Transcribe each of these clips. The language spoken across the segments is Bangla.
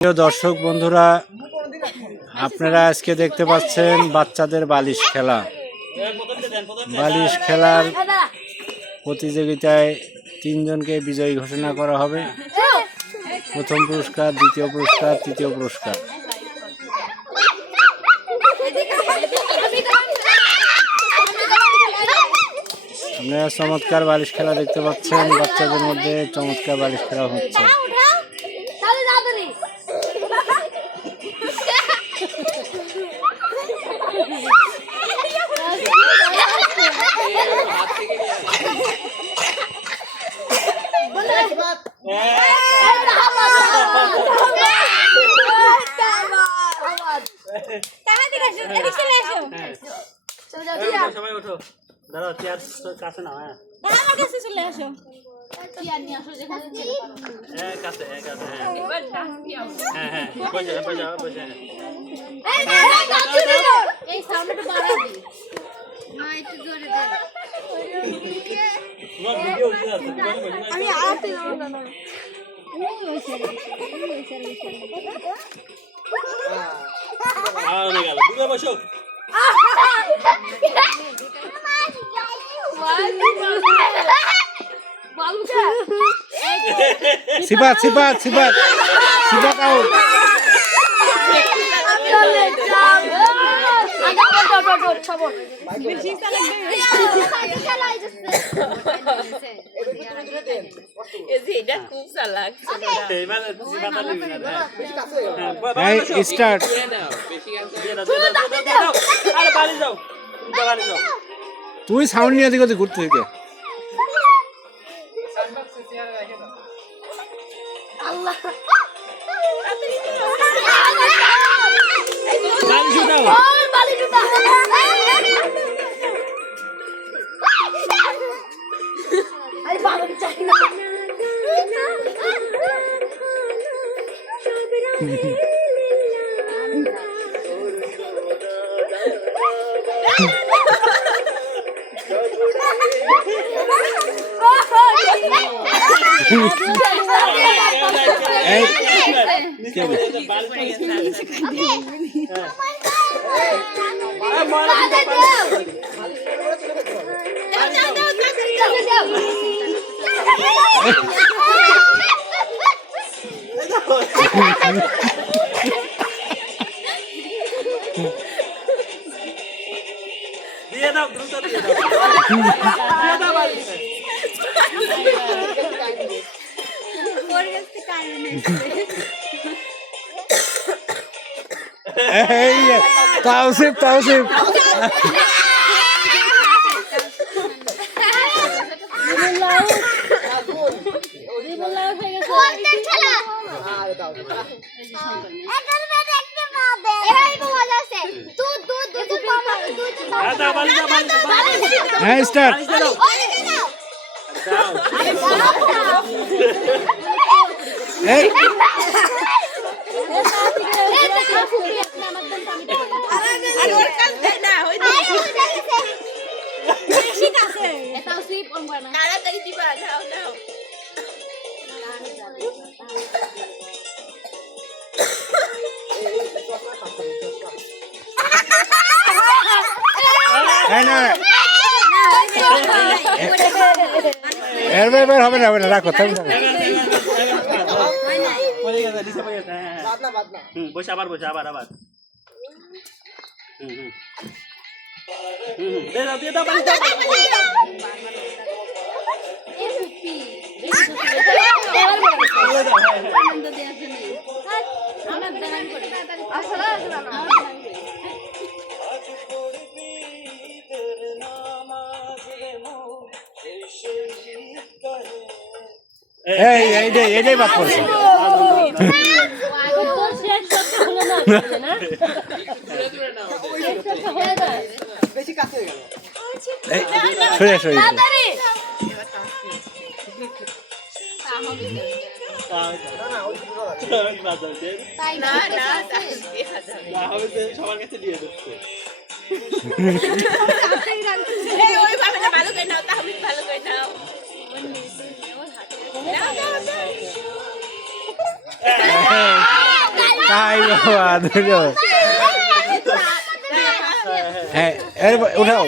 প্রিয় দর্শক বন্ধুরা, আপনারা আজকে দেখতে পাচ্ছেন বাচ্চাদের বালিশ খেলা। বালিশ খেলার প্রতিযোগিতায় তিনজনকে বিজয়ী ঘোষণা করা হবে। প্রথম পুরস্কার, দ্বিতীয় পুরস্কার, তৃতীয় পুরস্কার। আপনারা চমৎকার বালিশ খেলা দেখতে পাচ্ছেন। বাচ্চাদের মধ্যে চমৎকার বালিশ খেলা হচ্ছে। সবাই ওঠো। দাদা চেয়ার কাছে না হ্যাঁ। হ্যাঁ কাছে তোমার বসে আমি আরতি না না আর নিবি না হ্যাঁ বাবা এই বসো। স্টার্ট দিয়ে দাও দিয়ে দাও দিয়ে দাও দিয়ে দাও আরে বাড়ি যাও। দুটো বাড়ি যাও। তুই সাউন্ড নিয়ে দিকে ঘুরতে থেকে বাড়ি শুনাও burada. Hadi bağlayacağım. Hey, দিয়ে দাও দ্রুত দিয়ে দাও দিয়ে দাও বাড়ি এই তাওসিফ তাওসিফ হ্যাঁ দাও বাড়ি এই না এর বের হবে না হবে না রাখো থাকবে থাকবে পড়ে গেছে নিচে পড়ে গেছে হ্যাঁ হুম বসে আবার বসে আবার আবার হুম হুম হুম হুম, দিয়ে দাও দিয়ে দাও বাড়ি যাও বাড়ি যাও। দিয়ে দাও হ্যাঁ হ্যাঁ এই সরে না না না হবে তো সবার কাছে দিয়ে দিচ্ছে। ওই ভাবে ভালো করে নাও তাহলে ভালো করে নাও। নাও নাও নাও। তাই বাবা দুটো হ্যাঁ এর উঠাও।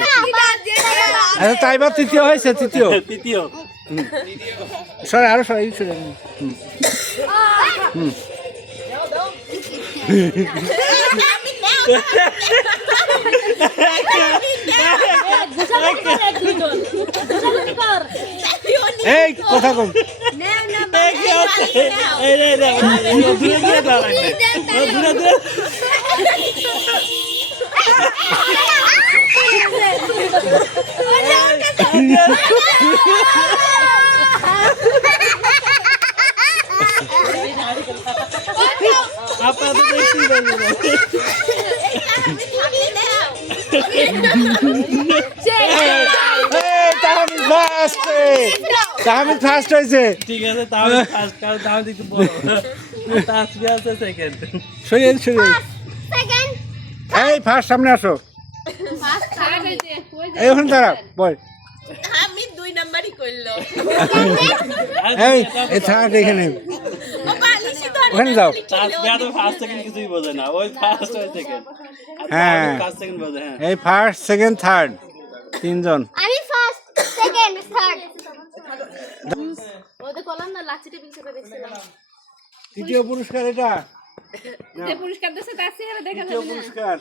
আচ্ছা তাই বা তৃতীয় হয়েছে তৃতীয়? তৃতীয়। সরে আরও সরে সরে। হুম। এই কথা কম দূরে দূরে দূরে দূরে আপনারা তো দেখতেই পারবেন না। এই তাহমিদ ফার্স্ট তাহমিদ ফার্স্ট হয়েছে। ঠিক আছে তাহলে ফার্স্ট কারণ তাহলে একটু বড়। তাসবি আছে সেকেন্ড এই ফার্স্ট সামনে আসো। এই ওখানে দাঁড়া বল। আমি দুই নাম্বারই করল। এই এখানে ওখানে যাও। খালি তাসবি ঠেলেও তো ফার্স্ট সেকেন্ড কিছুই বোঝে না। ওই ফার্স্ট ওই সেকেন্ড হ্যাঁ। ফার্স্ট সেকেন্ড বোঝে হ্যাঁ। এই ফার্স্ট সেকেন্ড থার্ড তিনজন। আমি ফার্স্ট থার্ড ওদের কলাম না লাচি টেবিল চেপে দেখছিলাম তৃতীয় পুরস্কার এটা। যে পুরস্কার দিচ্ছে তার চেহারা দেখা তৃতীয় পুরস্কার।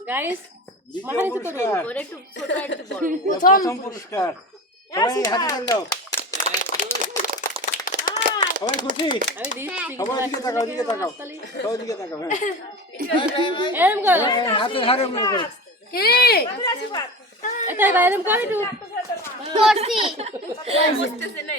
গাইস দ্বিতীয় পুরস্কার। ওর একটু ছোট একটু বড়। প্রথম পুরস্কার। সবাই হাতে তালি দাও। সবাই খুশি? আমি দিচ্ছি সবাই দিকে তাকাও দিকে তাকাও। সবাই দিকে তাকাও হ্যাঁ। এরম করো। হ্যাঁ, হাতে ধারে মনে করো। কি এটাই বাইরে করে না